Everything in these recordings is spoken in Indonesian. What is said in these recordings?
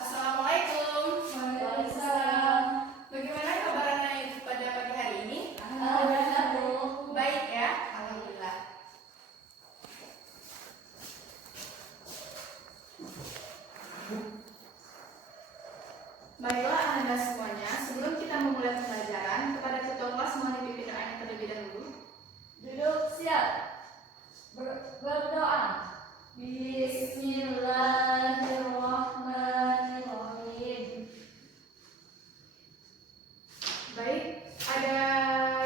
Assalamualaikum. Waalaikumsalam. Bagaimana kabar anak pada pagi hari ini? Alhamdulillah, Bu. Baik ya, alhamdulillah. Baiklah anak semuanya, sebelum kita memulai pembelajaran, kepada ketua kelas mohon dipimpin doanya terlebih dahulu. Duduk siap. Berdoa. Bismillahirrahmanirrahim. Baik, ada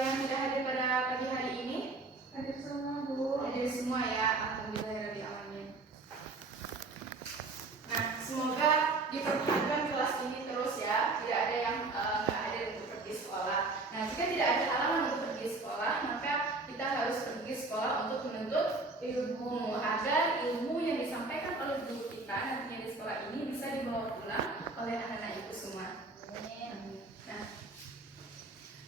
yang tidak hadir pada pagi hari ini? Hadir semua, Bu. Hadir semua ya, alhamdulillahirrahmanirrahim. Nah, semoga dipertahankan kelas ini terus ya, tidak ada yang nggak hadir untuk pergi sekolah. Nah, jika tidak ada halangan untuk pergi sekolah, maka kita harus pergi sekolah untuk menuntut ilmu agar ilmu yang disampaikan oleh guru kita nantinya di sekolah ini bisa dibawa pulang oleh anak-anak ibu semua. Nah,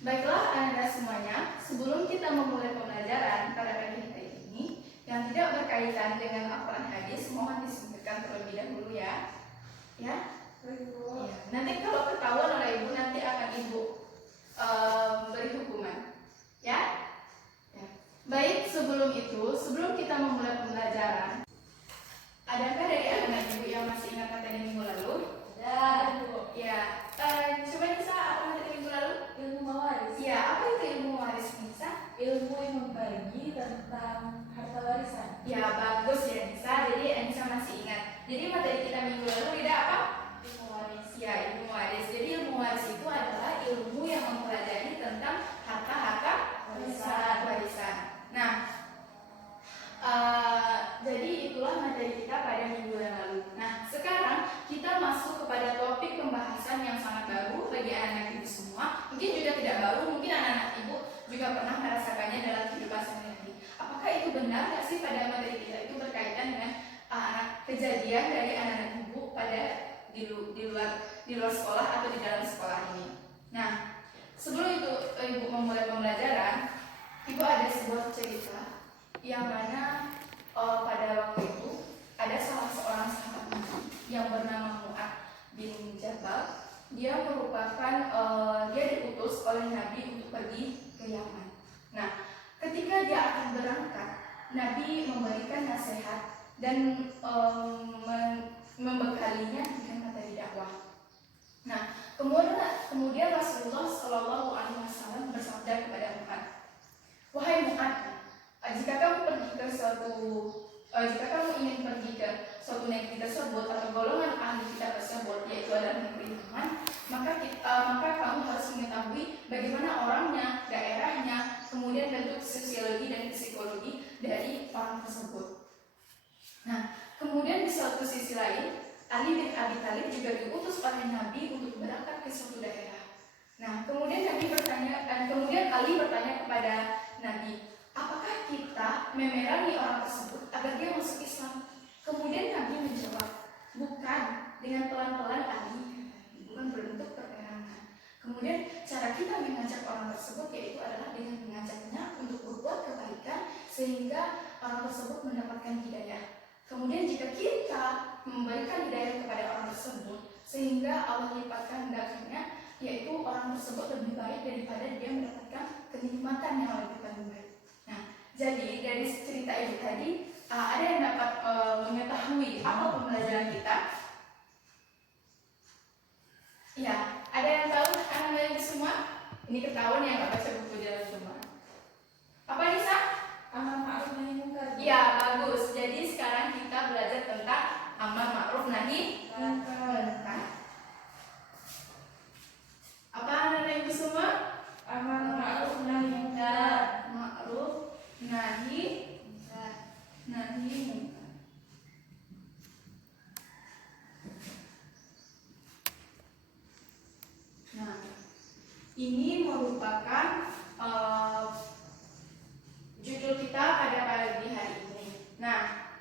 baiklah anak-anak semuanya, sebelum kita memulai pembelajaran pada pagi hari ini yang tidak berkaitan dengan Al-Quran hadis, mohon disebutkan terlebih dahulu ya. Ya. Ya. Nanti kalau ketahuan oleh ibu nanti akan ibu beri hukuman. Ya. Baik, sebelum kita memulai pembelajaran, adakah dari anak ibu yang masih ingat materi minggu lalu? Ada, Bu. Ya, coba Nisa, apa materi minggu lalu? Ilmu mewaris. Ya, apa itu ilmu waris Nisa? Ilmu yang membagi tentang harta warisan. Ya, bagus ya Nisa, jadi Nisa masih ingat. Jadi materi kita minggu lalu tidak apa? Ilmu waris. Ya, ilmu waris. Jadi ilmu waris itu adalah ilmu yang mempelajari tentang harta-harta warisan. Nah, jadi itulah materi kita pada minggu yang lalu. Nah, sekarang kita masuk kepada topik pembahasan yang sangat baru bagi anak-anak ibu semua. Mungkin juga tidak baru, mungkin anak-anak ibu juga pernah merasakannya dalam kehidupan sehari-hari. Apakah itu benar nggak sih pada materi kita itu berkaitan dengan kejadian dari anak-anak ibu pada di luar sekolah atau di dalam sekolah ini? Nah, sebelum itu ibu memulai pembelajaran, ibu ada sebuah cerita yang mana pada waktu itu ada salah seorang sahabat Nabi yang bernama Mu'ad bin Jabal. Dia merupakan dia diutus oleh Nabi untuk pergi ke Yaman. Nah, ketika dia akan berangkat, Nabi memberikan nasihat dan membekalinya dengan materi dakwah. Nah, kemudian Rasulullah Shallallahu Alaihi Wasallam bersabda kepada Mu'ad, "Wahai Mu'ad, jika kamu ingin pergi ke suatu negeri tersebut atau golongan ahli kitab tersebut, yaitu adalah negeri Yaman, maka kamu harus mengetahui bagaimana orangnya, daerahnya, kemudian bentuk sosiologi dan psikologi dari orang tersebut." Nah, kemudian di satu sisi lain, Ali bin Abi Thalib juga diutus oleh Nabi untuk berangkat ke suatu daerah. Nah, kemudian Ali bertanya kepada Nabi, "Apakah kita memerangi orang tersebut agar dia masuk Islam?" Kemudian Nabi menjawab, "Bukan, dengan pelan-pelan Ali, bukan berbentuk peperangan." Kemudian cara kita mengajak orang tersebut yaitu adalah dengan mengajaknya untuk berbuat kebaikan sehingga orang tersebut mendapatkan hidayah. Kemudian jika kita memberikan hidayah kepada orang tersebut sehingga Allah lipatkan gandakannya, yaitu orang tersebut lebih baik daripada dia mendapatkan kenikmatan yang lebih baik. Nah, jadi dari cerita ini tadi ada yang dapat mengetahui apa pembelajaran kita? Ya, ada yang tahu anak-anak semua? Ini ketahuan yang nggak baca buku jalan semua. Apa Nisa? Amar ma'ruf nahi munkar. Ya, bagus. Jadi sekarang kita belajar tentang amar ma'ruf nahi munkar. Apa anak-anak ibu semua? Amar ma'ruf nahi munkar. Ma'ruf nahi munkar. Nah, ini merupakan judul kita pada pagi hari ini. Nah,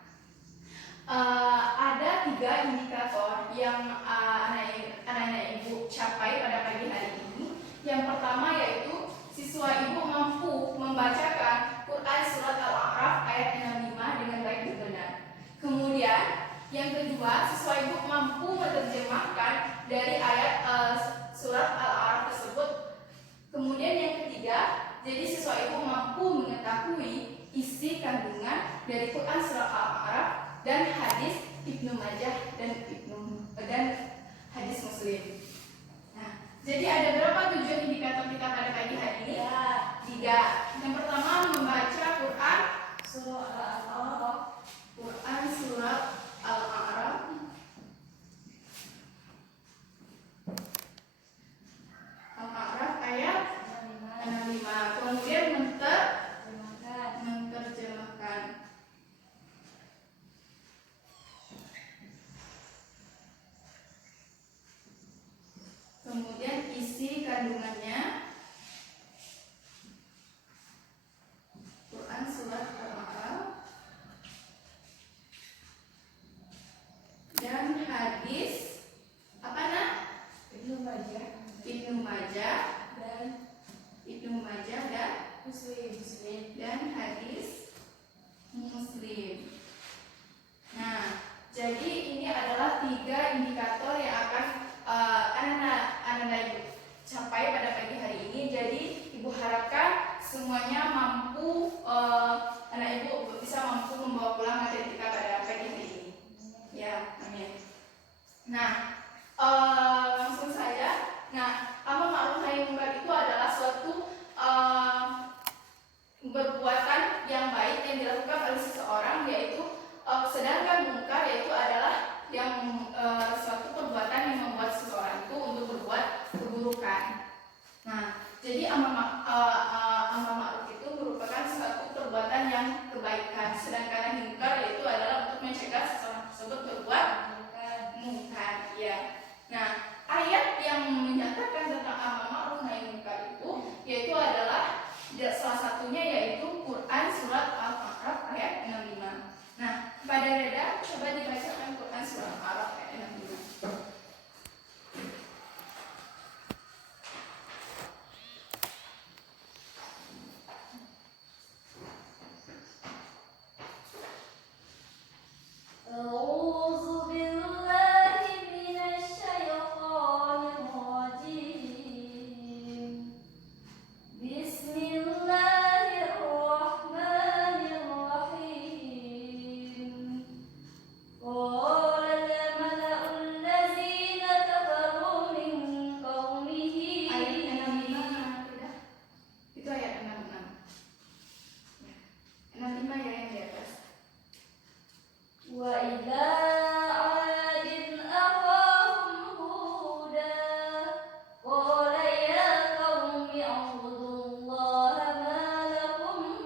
ada 3 indikator yang anak-anak ibu capai pada pagi hari ini. Yang pertama yaitu siswa ibu mampu membacakan Quran surat Al-A'raf ayat 65 dengan baik dan benar. Kemudian yang kedua, siswa ibu mampu menerjemahkan kandungannya. Quran surat Al-A'raf dan hadis apa nah? Ibnu Majah Ibnu Majah dan dan Muslim. dan hadis Muslim. Nah, jadi ini adalah 3 indikator yang akan anak-anak ibu capai pada pagi hari ini. Jadi ibu harapkan semuanya mampu, anak ibu bisa mampu membawa pulang materi kita pada pagi hari ini. Ya, amin. Nah, langsung saja. Nah, amar ma'ruf nahi munkar itu adalah suatu perbuatan yang baik yang dilakukan oleh seseorang, yaitu sedangkan munkar yaitu adalah yang suatu perbuatan yang membuat seseorang itu untuk berbuat keburukan. Nah, jadi amar ma'ruf itu merupakan suatu perbuatan yang kebaikan, sedangkan munkar yaitu adalah untuk mencegah seseorang tersebut berbuat munkar. Ya. Nah, ayat yang menyatakan tentang amar ma'ruf nahi munkar itu yaitu adalah salah satunya yaitu Quran surat Al-A'raf ayat 65. Nah, pada Reda coba dibacakan Quran surat Al-A'raf ayat 65. A'udzu billahi minasy syaithanir rajim. Bismillahirrahmanirrahim. Qala al-mala'u allazina kafaru min qaumihi. Ayat 65 Reda. Itu ayat 66. Ya. 65 ya yang di atas. Wa idza 'adin akhahum huda qala ya qaumi a'budullaha ma lakum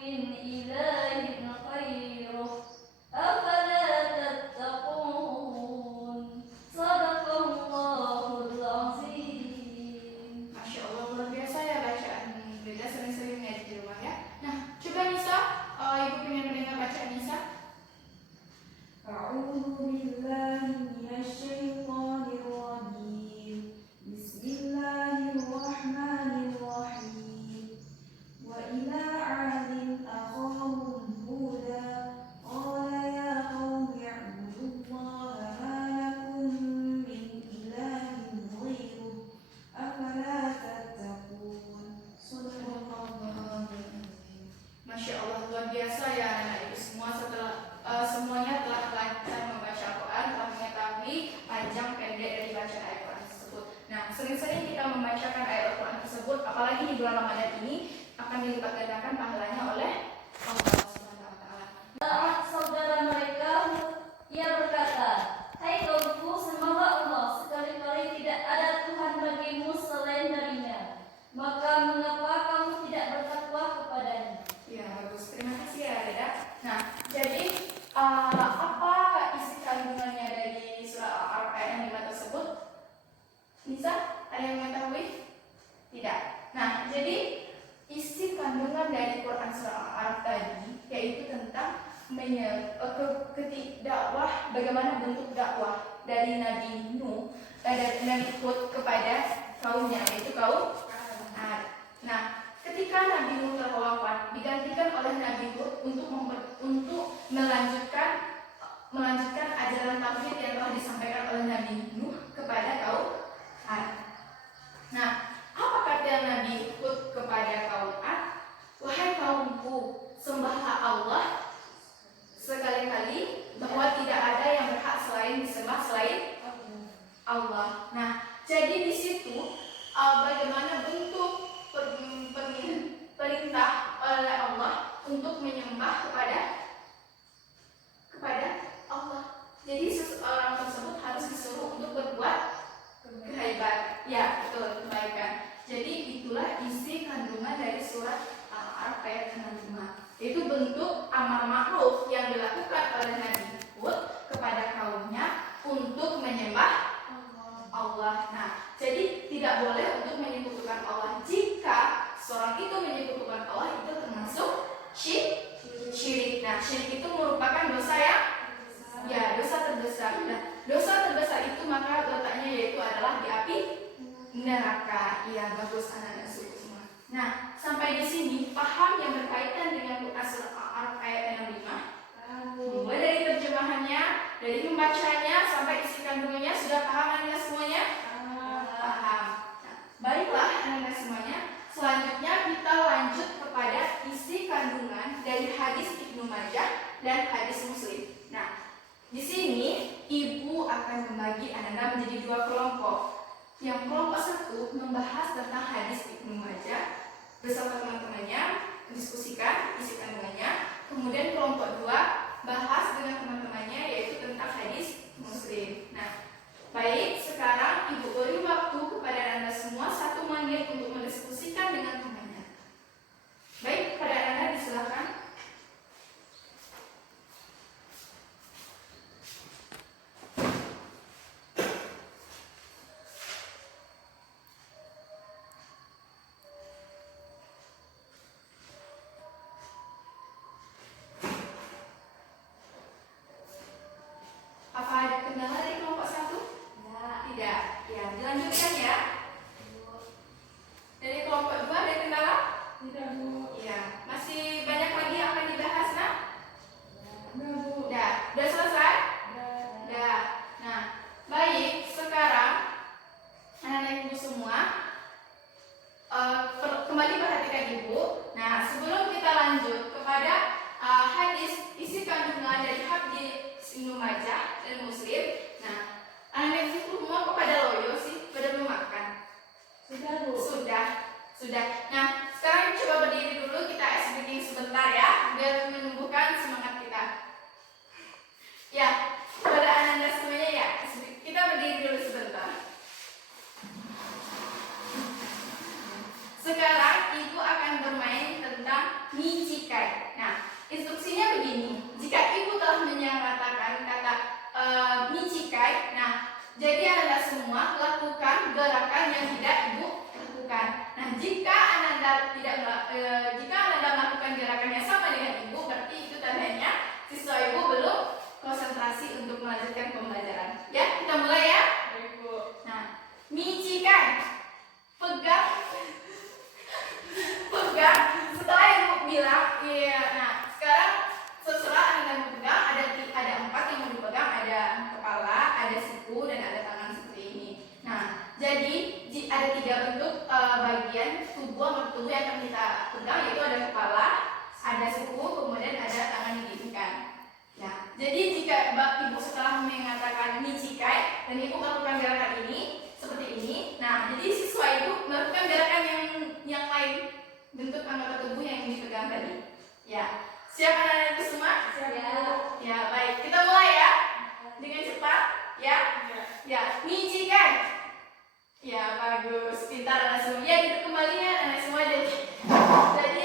min ilahin ghairuh afala tattaqun. Shadaqallahul azim. Masya Allah, luar biasa ya bacaan Reda, sering-sering ngaji di rumah ya. Nah, coba Nisa, ibu pengen mendengar bacaan Nisa. A'udzu billahi minasy syaithanir rajim. Bismillahirrahmanirrahim. Wa ila 'adin akhahum huda qala ya qaumi i'budullaha ma lakum min ilahin ghairuh afala tattaqun. Shadaqallahu azim. Masya Allah, luar biasa ya anak ibu semua. Setelah semuanya telah lancar membaca Al-Quran, telah mengetahui panjang pendek dari bacaan ayat Al-Quran tersebut. Nah, sering-sering kita membacakan ayat Al-Quran tersebut, apalagi di bulan Ramadan ini, akan dilipat gandakan pahalanya oleh Allah Subhanahu wa Ta'ala. Saudara mereka ia berkata, hai kaumku, sembahlah Allah, sekali-kali tidak ada Tuhan bagimu selain darinya. Maka mengapa kamu tidak bertakwa kepadanya? Ya, bagus. Terima kasih ya, Reda. Nah, jadi apa isi kandungannya dari surah Al-A'raf ayat 5 tersebut? Nisa, ada yang mengetahui? Tidak. Nah, jadi isi kandungan dari Quran surah Al-A'raf tadi yaitu tentang dakwah, bagaimana bentuk dakwah dari Nabi Nuh, dari Nabi Hud kepada kaumnya, yaitu kaum Ad. Nah, ketika Nabi Nuh telah wafat, digantikan oleh Nabi Hud untuk melanjutkan ajaran tauhid yang telah disampaikan oleh Nabi Nuh kepada kaum Ad. Nah, apa kata Nabi Hud kepada kaum Ad? Wahai kaumku, sembahlah Allah sekali-kali, bahwa tidak ada yang berhak disembah selain Allah. Nah, jadi di situ bagaimana bentuk perintah oleh Allah untuk menyembah kepada Allah. Jadi seseorang tersebut harus disuruh untuk berbuat kebaikan. Ya, betul, kebaikan. Jadi itulah isi kandungan dari surat Al-A'raf ayat 65. Itu bentuk amar ma'ruf yang dilakukan oleh Nabi Hud kepada kaumnya untuk menyembah Allah. Nah, jadi tidak boleh untuk menyekutukan Allah. Jika seorang itu menyekutukan Allah, itu termasuk syirik. Nah, syirik itu merupakan dosa yang dosa terbesar. Nah, dosa terbesar itu maka letaknya yaitu adalah di api neraka. Iya, bagus anak-anak suku semua. Nah, sampai di sini paham yang berkaitan dengan Quran surah Al-A'raf ayat 65. Mulai dari terjemahannya, dari pembacanya sampai isi kandungannya sudah paham anak-anak semuanya? Paham. Nah, baiklah anak-anak semuanya. Selanjutnya kita lanjut kepada isi kandungan dari hadis Ibnu Majah dan hadis Muslim. Nah, di sini ibu akan membagi anak-anak menjadi dua kelompok. Yang kelompok satu membahas tentang hadis Ibnu Majah bersama teman-temannya, diskusikan isi kandungannya. Kemudian kelompok dua bahas dengan teman-temannya yaitu tentang hadis Muslim. Nah, baik, sekarang ibu beri waktu kepada anda semua 1 menit untuk mendiskusikan dengan temannya. Baik, kepada anda disilakan. Apa ada kendala dari kelompok satu? Tidak. Ya, dilanjutkan ya. Dari kelompok dua ada kendala? Tidak, Bu. Ya, masih banyak lagi yang akan dibahas, nak? Tidak, Bu. Udah selesai? Udah. Nah, baik. Sekarang anak-anak ibu semua kembali perhatikan ibu. Nah, sebelum kita lanjut kepada hadis isi kandungan dari hadis Ibnu Majah dan Muslim. Nah, anak-anak ibu semua kok pada loyo sih? Pada belum makan? Sudah, Bu. Sudah. Nah, sekarang coba berdiri dulu, kita ice breaking sebentar ya, biar menumbuhkan semangat kita. Ya, pada anak-anak semuanya ya, kita berdiri dulu sebentar. Sekarang ibu akan bermain tentang michikai. Nah, instruksinya begini. Jika ibu telah menyatakan kata michikai, nah, jadi anak-anak semua lakukan gerakan yang tidak ibu lakukan. Nah, jika anak-anak jika anak-anak melakukan gerakan yang sama dengan ibu, berarti itu tandanya siswa ibu belum konsentrasi untuk melanjutkan pembelajaran. Ya, kita mulai ya. Baik, Bu. Nah, michikai, pegang. Setelah ibu bilang, iya. Nah, sekarang setelah anak-anak pegang, ada 4 yang mau dipegang, ada kepala, ada siku, dan ada tangan seperti ini. Nah, jadi ada 3 bentuk bagian tubuh yang akan kita pegang, yaitu ada kepala, ada siku, kemudian ada tangan yang diikat. Ya, jadi jika ibu setelah mengatakan michikai dan ibu melakukan gerakan ini seperti ini, nah jadi siswa ibu melakukan gerakan yang lain, bentuk anggota tubuh yang dipegang tadi. Ya, siap anak-anak ibu semua? Siap. Ya, baik. Kita mulai ya. Dengan cepat, ya. Ya, michikai. Ya, bagus. Pintar anak semua. Ya, kita kembali ya anak semua jadi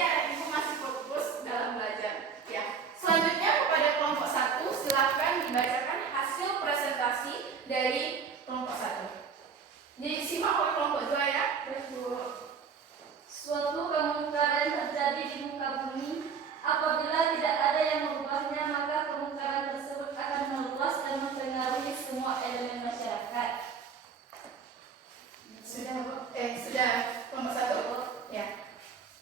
anak ibu masih fokus dalam belajar. Ya. Selanjutnya kepada kelompok 1, silakan dibacakan hasil presentasi dari kelompok 1. Jadi simak oleh kelompok 2 ya. Suatu kemungkaran terjadi di muka bumi. Apabila tidak ada yang merubahnya, maka kemungkaran tersebut akan meluas dan mempengaruhi semua elemen masyarakat. Sudah kelompok 1? Ya.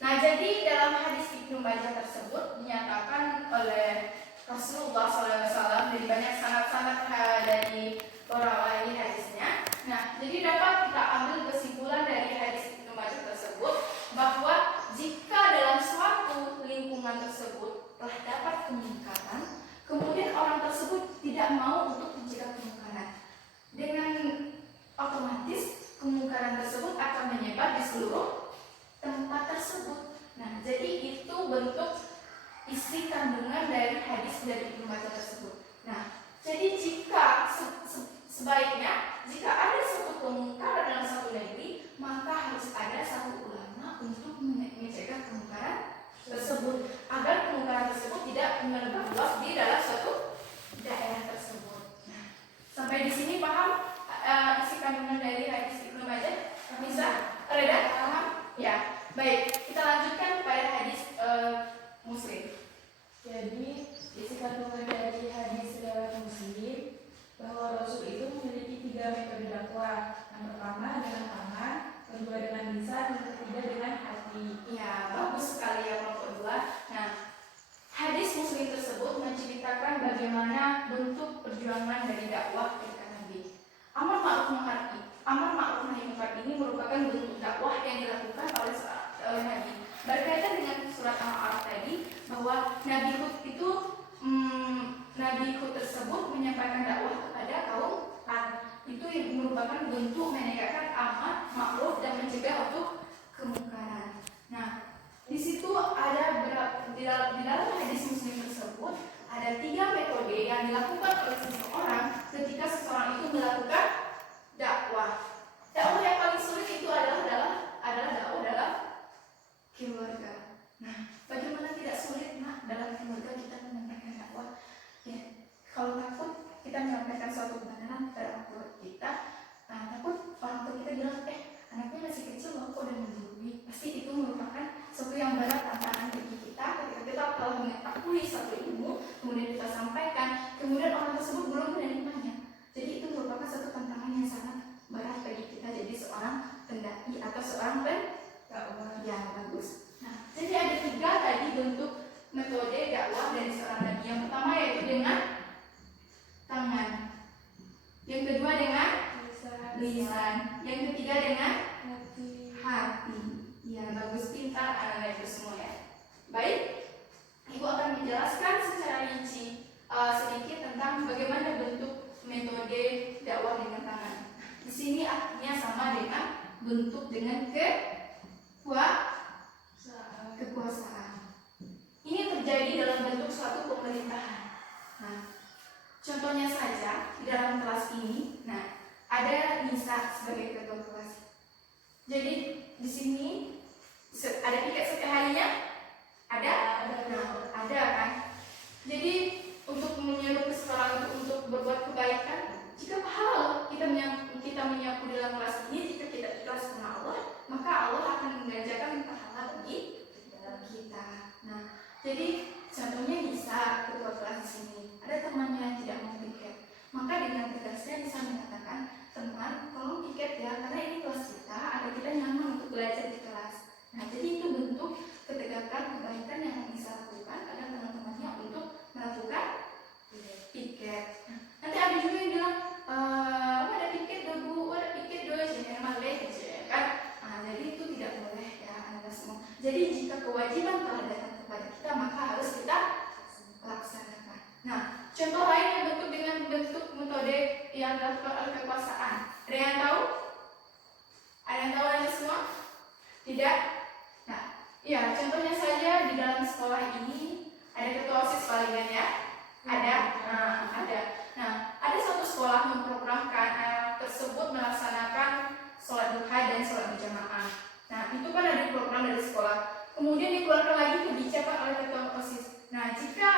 Nah, jadi dalam hadis Ibnu Majah tersebut dinyatakan oleh Rasulullah SAW dari banyak sanad-sanad dari para wali hadisnya. Nah, jadi dapat kita ambil kesimpulan dari hadis Ibnu Majah tersebut bahwa jika dalam suatu lingkungan tersebut telah dapat kemungkaran, kemudian orang tersebut tidak mau untuk mencegah kemungkaran, dengan otomatis kemungkaran tersebut akan menyebar di seluruh tempat tersebut. Nah, jadi itu bentuk isi kandungan dari hadis dari Ibnu Majah tersebut. Nah, jadi jika sebaiknya jika ada suatu kemungkaran dalam satu negeri, maka harus ada satu ulama untuk mencegah kemungkaran tersebut agar kemungkaran tersebut tidak menebar luas di dalam suatu daerah tersebut. Nah, sampai di sini paham isi kandungan dari metode dakwah. Yang pertama dengan tangan, kedua dengan lisan, yang ketiga dengan hati. Ya, bagus sekali ya kelompok dua. Nah, hadis Muslim tersebut menceritakan bagaimana bentuk perjuangan dari dakwah ketika Nabi. Amar ma'ruf nahi munkar ini merupakan bentuk dakwah yang dilakukan oleh Nabi. Berkaitan dengan surat Al-A'raf tadi, bahwa Nabi Hud tersebut menyampaikan dakwah kepada kaum Ad. Itu yang merupakan bentuk menegakkan amar ma'ruf dan mencegah untuk kemungkaran. Nah, di situ ada di dalam hadis Muslim tersebut ada 3 metode yang dilakukan oleh seseorang ketika seseorang itu melakukan dakwah. Dakwah yang paling sulit itu adalah dakwah dalam keluarga. Nah, bagaimana tidak sulit dalam keluarga kita menyampaikan dakwah? Ya, kalau takut kita menyampaikan suatu kebenaran pada orang tua kita, takut orang tua kita bilang, anaknya masih kecil loh, kok udah menggurui. Pasti itu merupakan sesuatu yang berat tantangan bagi kita ketika kita telah mengetahui satu ilmu, kemudian kita sampaikan, kemudian orang tersebut belum menerimanya. Jadi itu merupakan satu tantangan yang sangat berat bagi kita jadi seorang pendaki atau seorang pendakwah. Ya, bagus. Nah, jadi ada 3 tadi bentuk metode dakwah dari seorang nabi. Yang pertama yaitu dengan tangan, yang kedua dengan lisan, yang ketiga dengan hati. Ya, bagus, pintar anak-anak itu semua ya. Baik, Ibu akan menjelaskan secara rinci sedikit tentang bagaimana bentuk metode dakwah dengan tangan. Di sini artinya sama dengan bentuk dengan kekuasaan. Ini terjadi dalam bentuk suatu pemerintahan. Nah, contohnya saja di dalam kelas ini, ada Nisa sebagai ketua kelas. Jadi di sini ada piket setiap harinya? Ada kan? Jadi untuk menyuruh seseorang itu untuk berbuat kebaikan, jika pahala kita menyapu dalam kelas ini, jika kita ikhlas karena Allah, maka Allah akan mengganjarkan pahala bagi kita. Nah, jadi contohnya Nisa ketua kelas di sini, ada temannya yang tidak mau piket, maka dengan tegasnya Nisa mengatakan, teman, tolong piket ya, karena ini kelas kita, agar kita nyaman untuk belajar di kelas. Nah, jadi itu bentuk ketegakan kebaikan yang Nisa lakukan agar teman-temannya untuk melakukan piket. Nah, nanti ada juga yang bilang, ada piket do bu, ada piket do, jadi maleh kan. Jadi itu tidak boleh ya anak semua. Jadi jika kewajiban telah datang kepada kita, maka harus kita laksanakan. Nah, contoh lain yang bentuk metode yang dilakukan oleh kekuasaan. Ada yang tahu? Ada yang tahu anak semua? Tidak? Nah, ya contohnya saja di dalam sekolah ini ada ketua OSIS palingan ya. Ada. Nah, ada satu sekolah memprogramkan anak tersebut melaksanakan sholat duha dan sholat berjamaah. Nah, itu kan ada program dari sekolah. Kemudian dikeluarkan lagi kebijakan oleh ketua OSIS. Nah, jika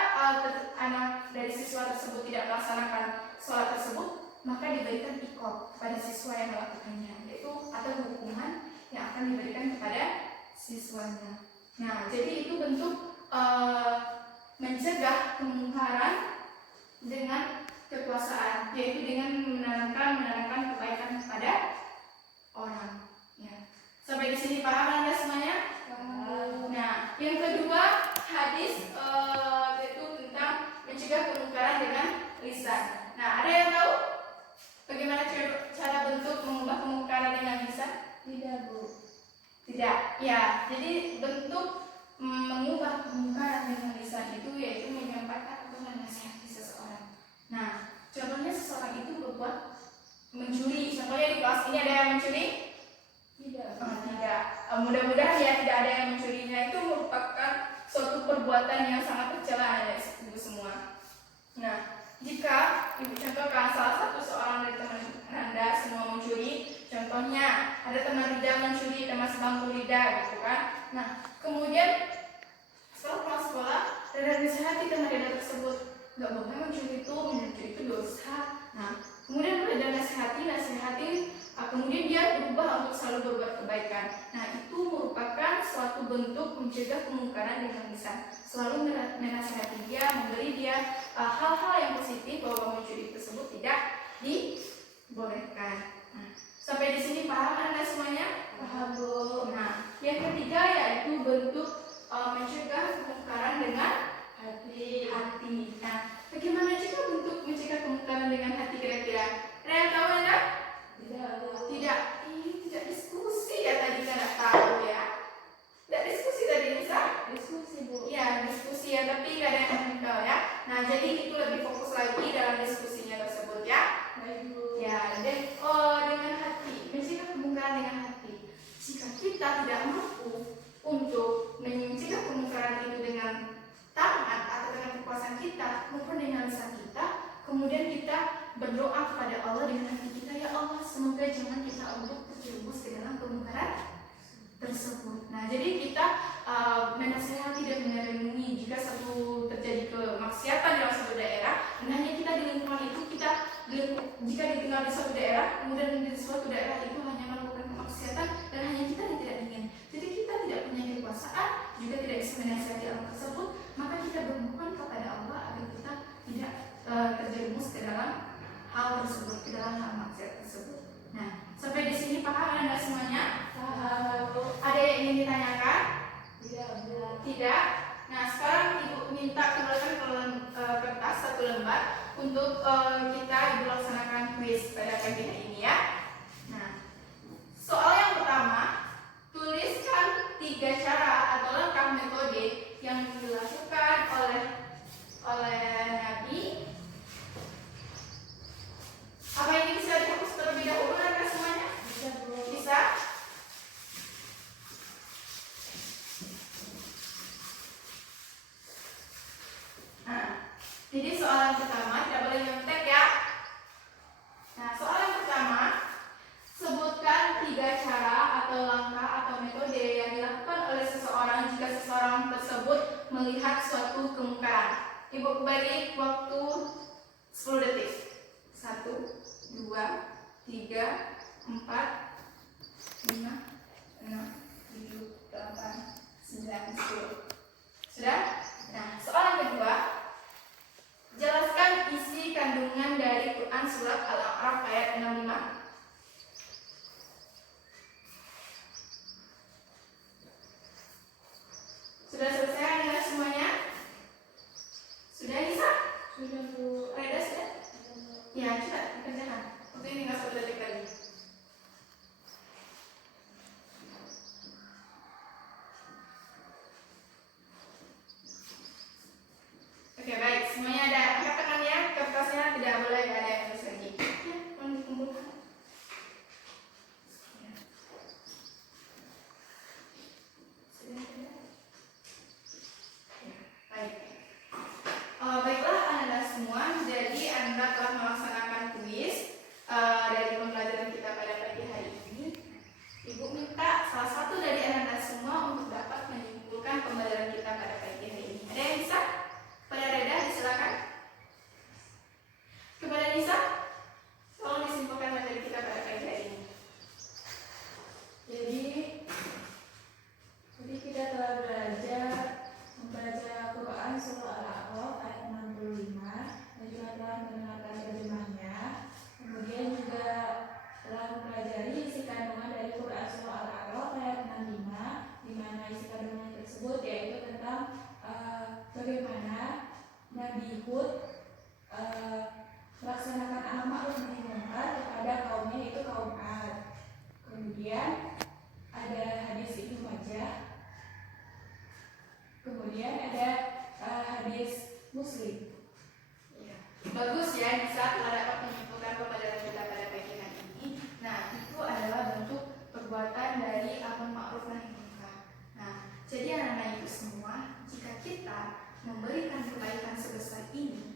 anak dari siswa tersebut tidak melaksanakan sholat tersebut, maka diberikan iqab kepada siswa yang melakukannya, yaitu atau hukuman yang akan diberikan kepada siswanya. Nah, jadi itu bentuk mencegah kemungkaran dengan kekuasaan, yaitu dengan menanamkan kebaikan kepada orang. Ya. Sampai di sini paham Anda semuanya? Nah, yang kedua hadis yaitu tentang mencegah kemungkaran dengan lisan. Nah, ada yang tahu bagaimana cara bentuk mengubah kemungkaran dengan lisan? Tidak, Bu. Tidak. Ya, jadi bentuk mengubah kemungkaran dengan lisan itu yaitu menyampaikan atau menasihati seseorang. Nah, contohnya seseorang itu berbuat mencuri. Contohnya di kelas ini ada yang mencuri? Tidak. Tidak. Mudah-mudahan ya tidak ada yang mencurinya. Itu merupakan suatu perbuatan yang sangat tercela ya ibu semua. Nah, jika ibu contohkan seorang dari teman Anda semua mencuri, contohnya ada teman Rida mencuri, teman sebangku Rida gitu kan. Nah, kemudian setelah pulang sekolah, Rida nasihati teman Rida tersebut, nggak boleh mencuri itu dosa. Nah, kemudian Rida nasihati, kemudian dia berubah untuk selalu berbuat kebaikan. Nah, itu merupakan suatu bentuk mencegah kemungkaran dengan lisan. Selalu menasihati dia, memberi dia hal-hal yang positif bahwa mencuri tersebut tidak bolehkan. Nah, sampai di sini paham Anda semuanya? Paham, Bu. Nah, yang ketiga yaitu bentuk mencegah kemungkaran dengan Hati. hati. Nah, bagaimana juga bentuk mencegah kemungkaran dengan hati kira-kira? Ada yang tahu Anda? Tidak, Bu. Tidak, ini tidak diskusi ya tadi kan tidak tahu ya. Tidak diskusi tadi Nisa? Diskusi, Bu. Iya, diskusi ya, tapi nggak ada yang teknikal ya. Nah, jadi itu lebih fokus lagi dalam diskusinya tersebut ya. Baik, Bu. Ya, dan dengan hati, mencegah kemungkaran dengan hati. Jika kita tidak mampu untuk mencegah kemungkaran itu dengan tangan atau dengan kekuasaan kita maupun dengan lisan kita, kemudian kita berdoa kepada Allah dengan hati kita, ya Allah, semoga jangan kita untuk terjerumus ke dalam kemungkaran tersebut. Nah, jadi kita menasehati dan merenungi jika terjadi kemaksiatan dalam suatu daerah, dan hanya kita di lingkungan itu jika ditinggal di suatu daerah, kemudian di suatu daerah itu hanya melakukan kemaksiatan dan hanya kita yang tidak ingin. Jadi kita tidak punya kekuasaan, juga tidak bisa menasihati orang tersebut, maka kita bermohon kepada Allah agar kita tidak terjerumus ke dalam hal tersebut, ke dalam hal maksiat tersebut. Nah, sampai di sini paham Anda semuanya? Paham, Bu. Ada yang ingin ditanyakan? Tidak, Bu. Tidak. Nah, sekarang Ibu minta keluarkan kertas 1 lembar untuk kita Ibu laksanakan kuis pada pagi hari ini ya. Nah, soal yang pertama, tuliskan 3 cara atau langkah metode yang dilakukan oleh Nabi. Apa ini bisa dihapus terlebih dahulu Anda semuanya? Bisa, Bu. Bisa? Nah, jadi soal yang pertama tidak boleh nyontek ya. Nah, soal yang pertama, sebutkan 3 cara atau langkah atau metode yang dilakukan oleh seseorang jika seseorang tersebut melihat suatu kemungkaran. Ibu beri waktu 10 detik. 1, 2, 3, 4, 5, 6, 7, 8, 9, 10. Sudah? Nah, soal yang kedua, jelaskan isi kandungan dari Quran surat Al-A'raf ayat 65. Sudah selesai Anda semuanya? Sudah Nisa? Sudah, Bu. Reda sudah? Ya, cepat dikerjakan. Waktu ini tinggal 1 detik lagi. Oke, baik. Semuanya ada. Angkat tangan ya. Kertasnya tidak boleh ada yang tulis lagi. Ya, mohon dikumpulkan. Sudah, sudah. Ya, baik. Baiklah Anda semua. Jadi Anda telah melaksanakan kuis dari pembelajaran kita pada pagi hari ini. Ibu minta salah satu dari Anda semua untuk dapat menyimpulkan pembelajaran kita pada pagi hari ini. Ada yang bisa? Pada Reda, silakan. Kepada Nisa, tolong disimpulkan materi kita pada pagi hari ini. Jadi kita telah belajar membaca Quran surah Al-A'raf ayat 65 dan juga telah mendengarkan terjemahnya. Kemudian juga telah mempelajari isi kandungan dari Quran surah Al-A'raf ayat 65, di mana isi kandungan tersebut yaitu tentang bagaimana Nabi Hud melaksanakan amar ma'ruf nahi munkar kepada kaumnya, yaitu kaum Ad. Kemudian ada hadis Ibnu Majah. Kemudian ada hadis Muslim. Ya. Bagus ya, Nisa telah dapat menyimpulkan pembelajaran kita pada pagi hari ini. Nah, itu adalah bentuk perbuatan dari amar ma'ruf nahi munkar. Nah, jadi anak-anak itu semua, jika kita memberikan kebaikan sebesar ini,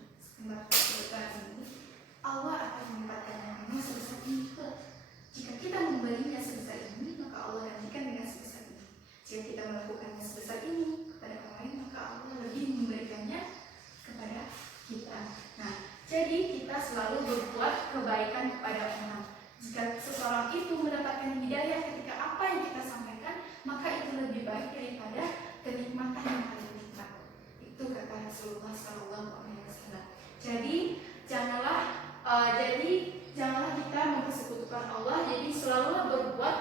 Allah akan melipatkannya sebesar ini pula. Jika kita memberinya sebesar ini, maka Allah gantikan dengan sebesar ini. Jika kita melakukannya sebesar ini kepada orang lain, maka Allah lebih memberikannya kepada kita. Nah, jadi kita selalu berbuat kebaikan kepada orang. Jika seseorang itu mendapatkan hidayah ketika apa yang kita sampaikan, maka itu lebih baik daripada kenikmatan yang paling nikmat. Itu kata Rasulullah SAW. Jadi janganlah janganlah kita mempersekutukan Allah. Jadi selalulah berbuat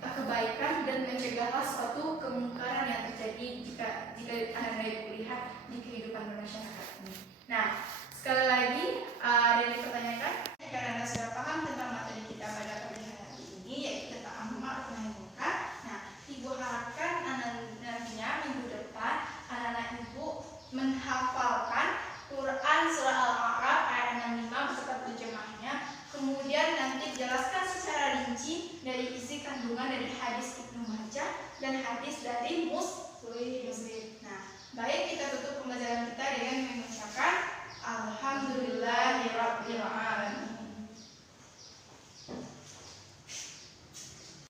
kebaikan dan mencegahlah suatu kemungkaran yang terjadi jika Anda lihat di kehidupan bermasyarakat ini. Nah, sekali lagi dari pertanyaan, jika Anda sudah paham tentang materi kita pada pagi hari ini, yaitu tentang amar ma'ruf nahi munkar. Nah, Ibu harapkan nantinya minggu depan anak-anak Ibu menghafalkan Quran surah Al-A'raf ayat 65 beserta terjemahnya. Kemudian nanti dijelaskan secara rinci dari isi kandungan dari hadis Ibnu Majah dan hadis dari